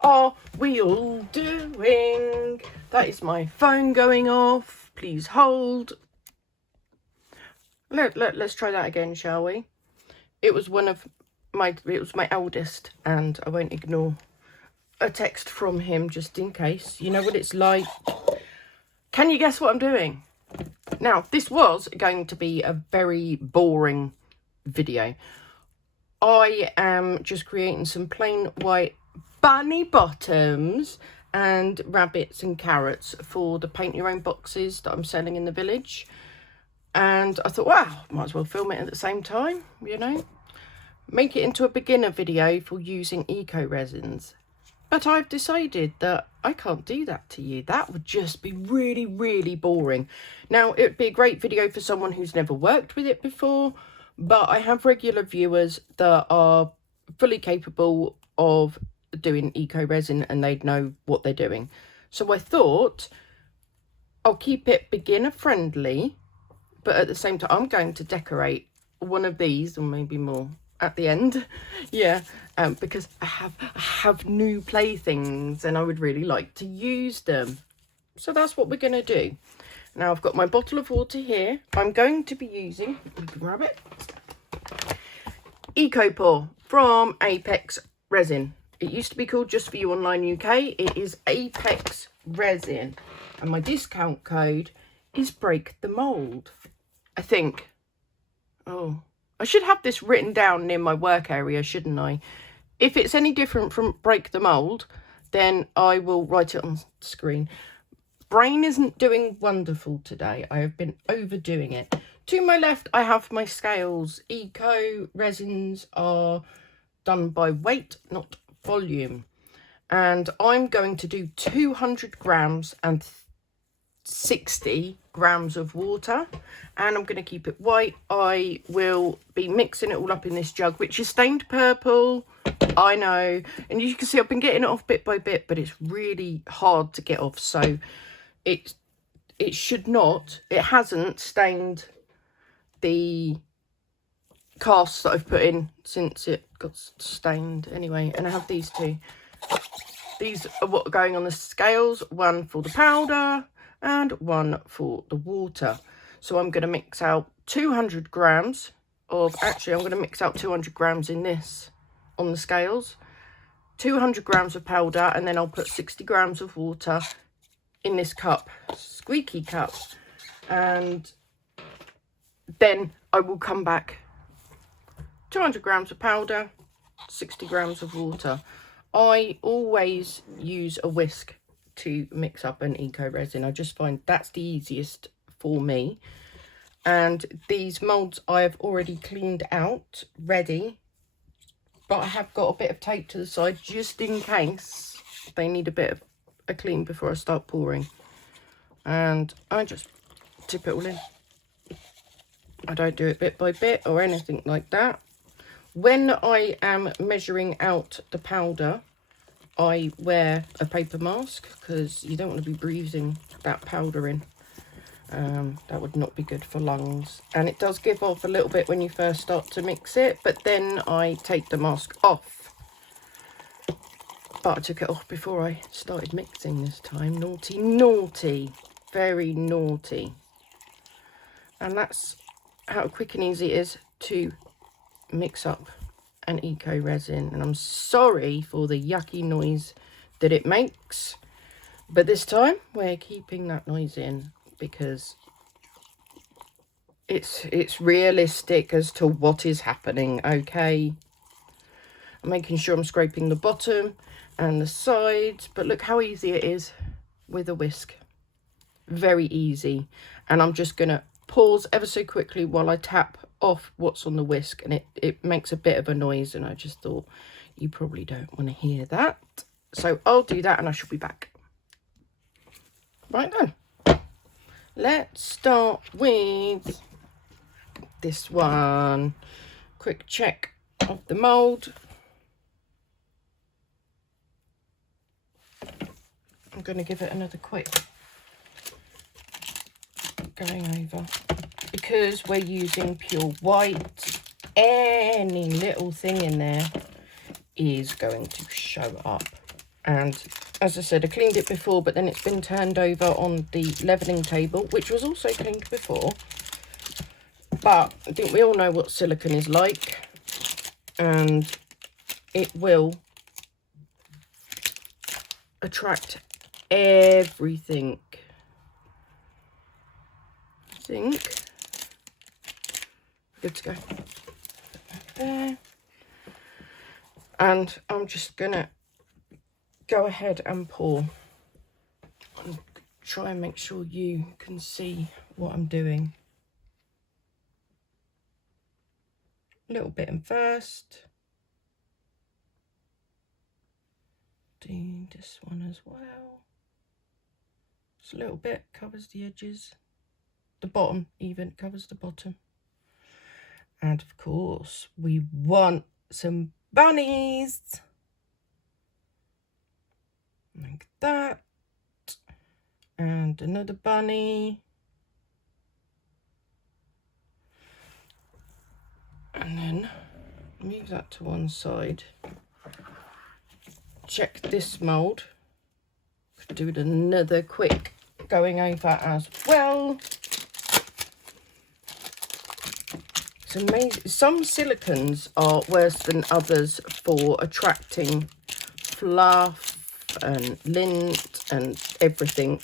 are we all doing? That is my phone going off. Please hold. Let's try that again, shall we? It was my eldest, and I won't ignore a text from him just in case. You know what it's like. Can you guess what I'm doing? Now, this was going to be a very boring video. I am just creating some plain white bunny bottoms and rabbits and carrots for the paint your own boxes that I'm selling in the village. And I thought, wow, might as well film it at the same time, you know. Make it into a beginner video for using eco resins. But I've decided that I can't do that to you. That would just be really, really boring. Now, it would be a great video for someone who's never worked with it before, but I have regular viewers that are fully capable of doing eco resin and they'd know what they're doing. So I thought I'll keep it beginner friendly, but at the same time, I'm going to decorate one of these, or maybe more, at the end. Yeah, because I have new playthings and I would really like to use them. So that's what we're going to do. Now I've got my bottle of water here. I'm going to be using, grab it, EcoPour from Apex Resin. It used to be called Just For You Online UK. It is Apex Resin. And my discount code is Break the Mould, I think. Oh, I should have this written down near my work area, shouldn't I? If it's any different from Break the Mould, then I will write it on the screen. Brain isn't doing wonderful today. I have been overdoing it. To my left, I have my scales. Eco resins are done by weight, not volume. And I'm going to do 200 grams and 60 grams of water, and I'm going to keep it white. I will be mixing it all up in this jug, which is stained purple, I know, and you can see I've been getting it off bit by bit, but it's really hard to get off. So it hasn't stained the casts that I've put in since it got stained anyway. And I have these two. These are what are going on the scales, one for the powder and one for the water. So I'm going to mix out 200 grams of, actually I'm going to mix out 200 grams in this on the scales, 200 grams of powder, and then I'll put 60 grams of water in this cup, squeaky cup, and then I will come back. 200 grams of powder, 60 grams of water. I always use a whisk to mix up an eco resin. I just find that's the easiest for me. And these molds I have already cleaned out, ready, but I have got a bit of tape to the side just in case they need a bit of a clean before I start pouring. And I just tip it all in. I don't do it bit by bit or anything like that. When I am measuring out the powder, I wear a paper mask because you don't want to be breathing that powder in. That would not be good for lungs. And it does give off a little bit when you first start to mix it, but then I take the mask off. But I took it off before I started mixing this time. Naughty, naughty. Very naughty. And that's how quick and easy it is to mix up an eco resin. And I'm sorry for the yucky noise that it makes, but this time we're keeping that noise in because it's realistic as to what is happening. Okay, I'm making sure I'm scraping the bottom and the sides, but look how easy it is with a whisk. Very easy. And I'm just gonna pause ever so quickly while I tap off what's on the whisk, and it makes a bit of a noise, and I just thought you probably don't want to hear that, so I'll do that and I shall be back. Right then, let's start with this one. Quick check of the mold. I'm going to give it another quick going over. Because we're using pure white, any little thing in there is going to show up. And as I said, I cleaned it before, but then it's been turned over on the leveling table, which was also cleaned before. But I think we all know what silicone is like, and it will attract everything. I think good to go there. And I'm just gonna go ahead and pour and try and make sure you can see what I'm doing. A little bit in first. Do this one as well. Just a little bit, covers the edges. The bottom even covers the bottom. And of course, we want some bunnies. Like that. And another bunny. And then move that to one side. Check this mould. Could do another quick going over as well. It's amazing. Some silicones are worse than others for attracting fluff and lint and everything.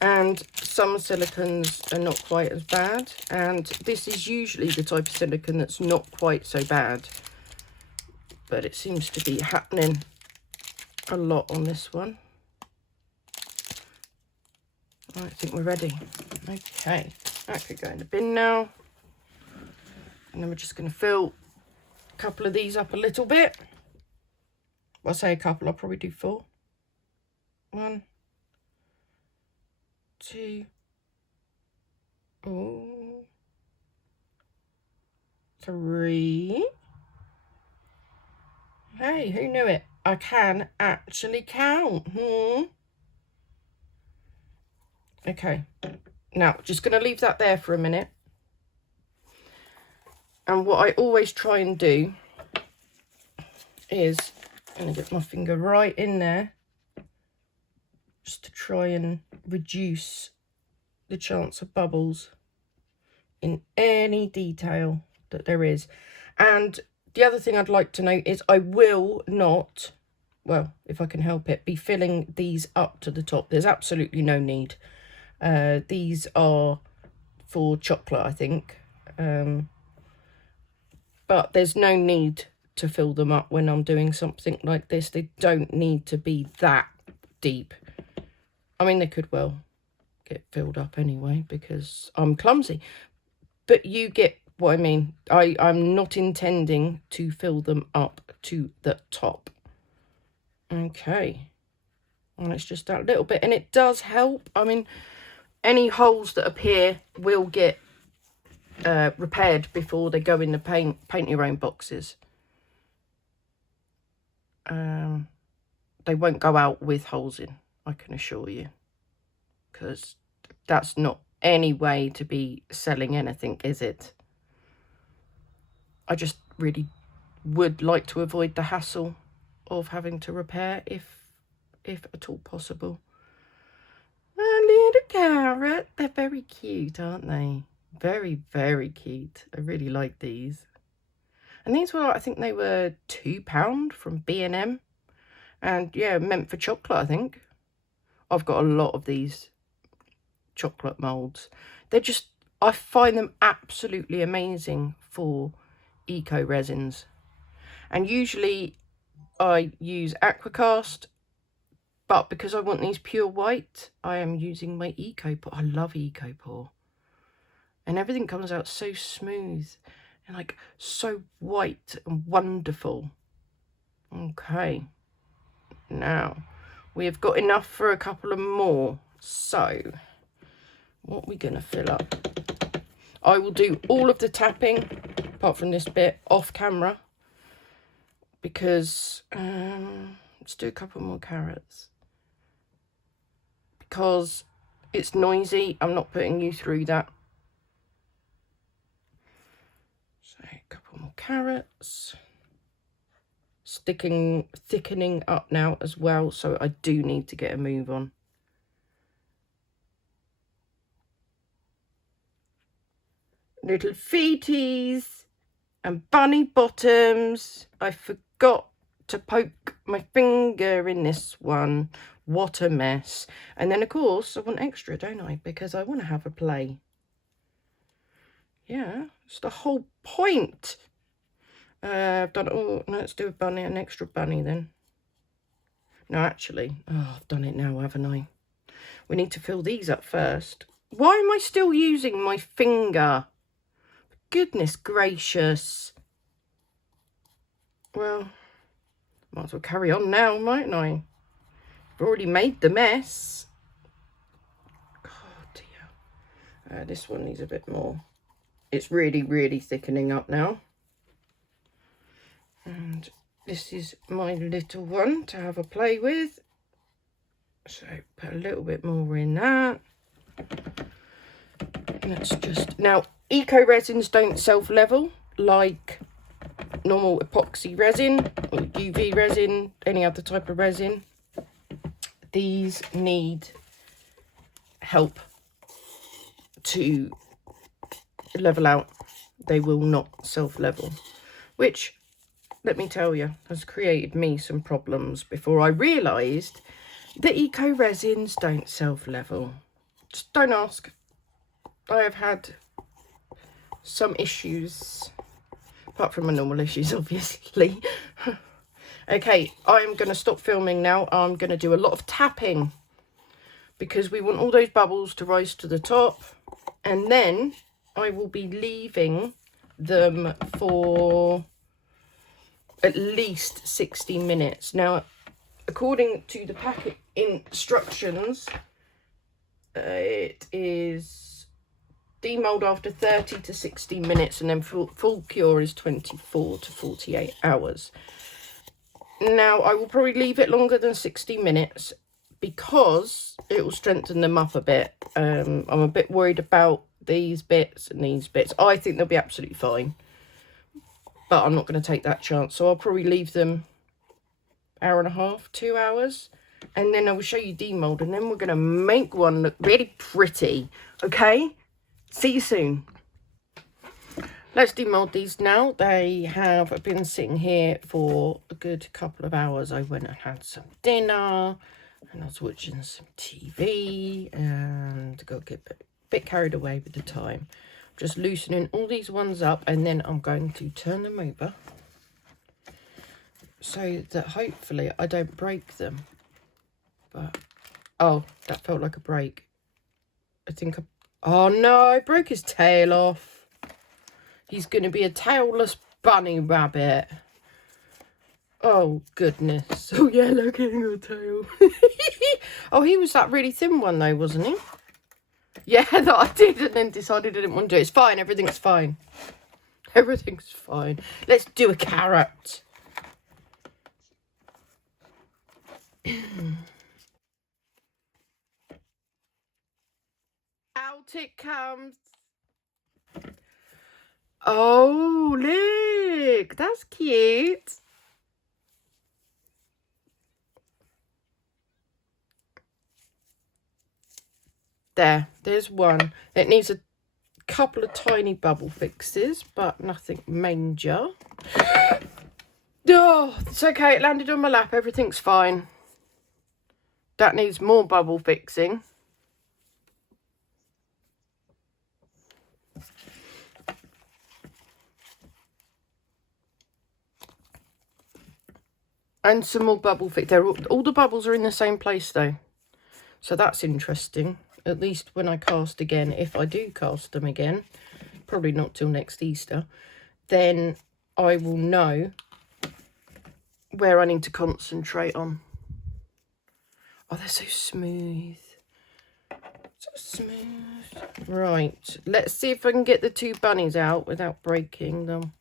And some silicones are not quite as bad. And this is usually the type of silicone that's not quite so bad. But it seems to be happening a lot on this one. Right, I think we're ready. Okay, that could go in the bin now. And then we're just going to fill a couple of these up a little bit. Well, I say a couple, I'll probably do 4. 1, 2, 3. Hey, who knew it? I can actually count. Okay, now just going to leave that there for a minute. And what I always try and do is, I'm going to get my finger right in there, just to try and reduce the chance of bubbles in any detail that there is. And the other thing I'd like to note is I will not, well, if I can help it, be filling these up to the top. There's absolutely no need. These are for chocolate, I think. But there's no need to fill them up when I'm doing something like this. They don't need to be that deep. I mean, they could well get filled up anyway because I'm clumsy. But you get what I mean. I'm not intending to fill them up to the top. Okay. And it's just that little bit. And it does help. I mean, any holes that appear will get repaired before they go in the paint your own boxes. They won't go out with holes in, I can assure you, because that's not any way to be selling anything, is it? I just really would like to avoid the hassle of having to repair if at all possible. A little carrot. They're very cute, aren't they? Very, very cute. I really like these. And these were, I think they were £2 from B&M. And yeah, meant for chocolate, I think. I've got a lot of these chocolate moulds. They're just, I find them absolutely amazing for eco resins. And usually I use Aquacast, but because I want these pure white, I am using my EcoPour. I love EcoPour. And everything comes out so smooth and like so white and wonderful. Okay. Now, we have got enough for a couple of more. So, what are we going to fill up? I will do all of the tapping, apart from this bit, off camera. Because, let's do a couple more carrots. Because it's noisy, I'm not putting you through that. So, a couple more carrots. thickening up now as well, so I do need to get a move on. Little feeties and bunny bottoms. I forgot to poke my finger in this one. What a mess. And then of course I want extra, don't I? Because I want to have a play. Yeah, it's the whole point. I've done, oh, let's do a bunny, an extra bunny then. No, actually, oh, I've done it now, haven't I? We need to fill these up first. Why am I still using my finger? Goodness gracious. Well, might as well carry on now, mightn't I? I've already made the mess. Oh dear. This one needs a bit more. It's really, really thickening up now. And this is my little one to have a play with. So put a little bit more in that. Let's just, now eco resins don't self-level like normal epoxy resin or UV resin, any other type of resin. These need help to level out. They will not self-level, which, let me tell you, has created me some problems before I realised that eco resins don't self-level. Just don't ask. I have had some issues, apart from my normal issues, obviously. Okay, I'm going to stop filming now. I'm going to do a lot of tapping because we want all those bubbles to rise to the top, and then I will be leaving them for at least 60 minutes. Now, according to the packet instructions, it is demold after 30 to 60 minutes, and then full cure is 24 to 48 hours. Now, I will probably leave it longer than 60 minutes because it will strengthen them up a bit. I'm a bit worried about these bits and these bits. I think they'll be absolutely fine, but I'm not going to take that chance. So I'll probably leave them hour and a half, 2 hours, and then I will show you demold, and then we're going to make one look really pretty. Okay, see you soon. Let's demold these now. They have been sitting here for a good couple of hours. I went and had some dinner, and I was watching some TV, and got a bit carried away with the time. I'm just loosening all these ones up, and then I'm going to turn them over so that hopefully I don't break them. But oh, that felt like a break. I think oh no, I broke his tail off. He's going to be a tailless bunny rabbit. Oh, goodness. Oh, yeah, look at your tail. Oh, he was that really thin one, though, wasn't he? Yeah, that I did, and then decided I didn't want to do it. It's fine. Everything's fine. Everything's fine. Let's do a carrot. Out it comes. Oh, look, that's cute. There's one. It needs a couple of tiny bubble fixes, but nothing major. Oh, it's okay. It landed on my lap. Everything's fine. That needs more bubble fixing. And some more bubble fix. All the bubbles are in the same place though. So that's interesting. At least when I cast again, if I do cast them again, probably not till next Easter, then I will know where I need to concentrate on. Oh, they're so smooth. So smooth. Right, let's see if I can get the two bunnies out without breaking them.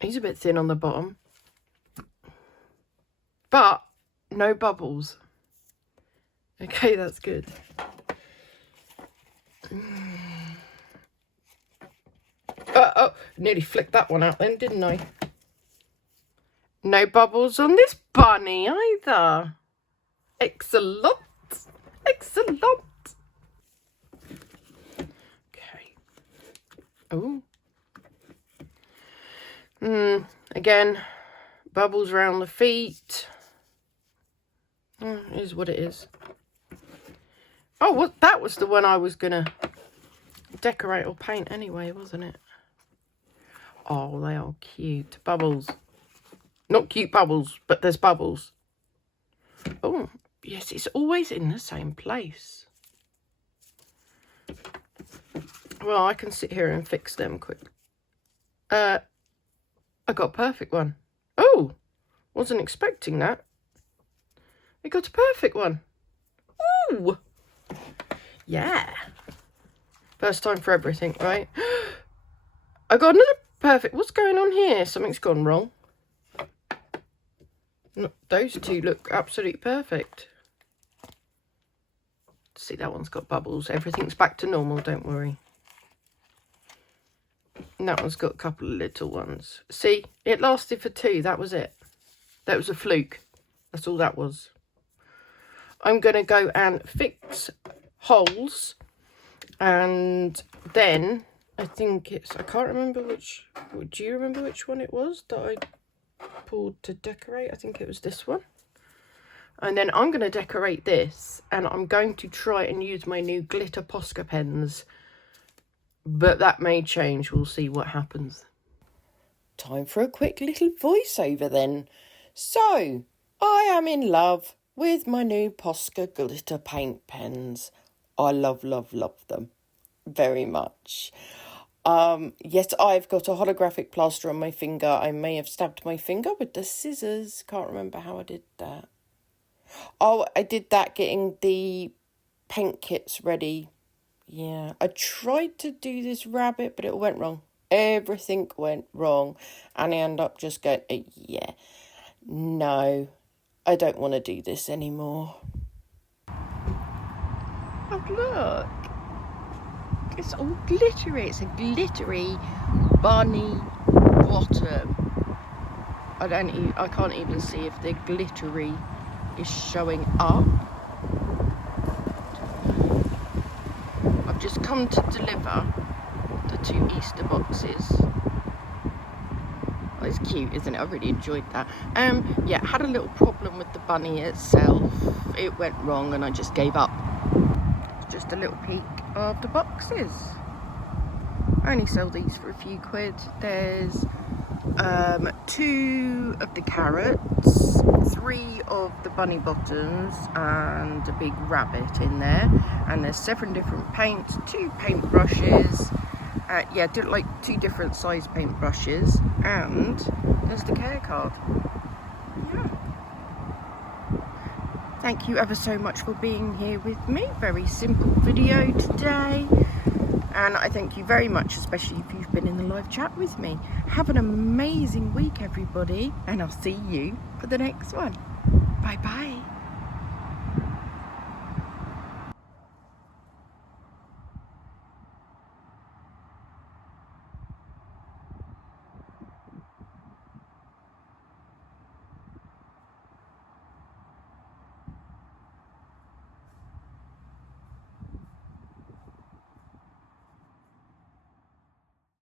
He's a bit thin on the bottom, but no bubbles. Okay, that's good. nearly flicked that one out then, didn't I? No bubbles on this bunny either. Excellent. Excellent. Okay. Oh. Again, bubbles around the feet. It is what it is. Oh, what? That was the one I was going to decorate or paint anyway, wasn't it? Oh, they are cute. Bubbles. Not cute bubbles, but there's bubbles. Oh, yes, it's always in the same place. Well, I can sit here and fix them quick. I got a perfect one. Oh, wasn't expecting that. I got a perfect one. Ooh. Yeah. First time for everything, right? I got another perfect. What's going on here? Something's gone wrong. No, those two look absolutely perfect. See, that one's got bubbles. Everything's back to normal, don't worry. And that one's got a couple of little ones. See, it lasted for 2. That was it. That was a fluke. That's all that was. I'm going to go and fix holes. And then, I think it's... I can't remember which... Do you remember which one it was that I pulled to decorate? I think it was this one. And then I'm going to decorate this. And I'm going to try and use my new glitter POSCA pens. But that may change. We'll see what happens. Time for a quick little voiceover then. So, I am in love with my new POSCA glitter paint pens. I love, love, love them very much. Yes, I've got a holographic plaster on my finger. I may have stabbed my finger with the scissors. Can't remember how I did that. Oh, I did that getting the paint kits ready. Yeah, I tried to do this rabbit, but it went wrong. Everything went wrong. And I ended up just going, yeah, no, I don't want to do this anymore. Oh, look. It's all glittery. It's a glittery bunny bottom. I can't even see if the glittery is showing up. I've just come to deliver the 2 Easter boxes. Oh, it's cute, isn't it? I really enjoyed that. Yeah, had a little problem with the bunny itself. It went wrong and I just gave up. It's just a little peek of the boxes. I only sell these for a few quid. There's 2 of the carrots, 3 of the bunny bottoms, and a big rabbit in there. And there's 7 different paints, 2 paint brushes. Yeah, like 2 different size paint brushes, and there's the care card. Yeah. Thank you ever so much for being here with me. Very simple video today. And I thank you very much, especially if you've been in the live chat with me. Have an amazing week, everybody. And I'll see you for the next one. Bye-bye.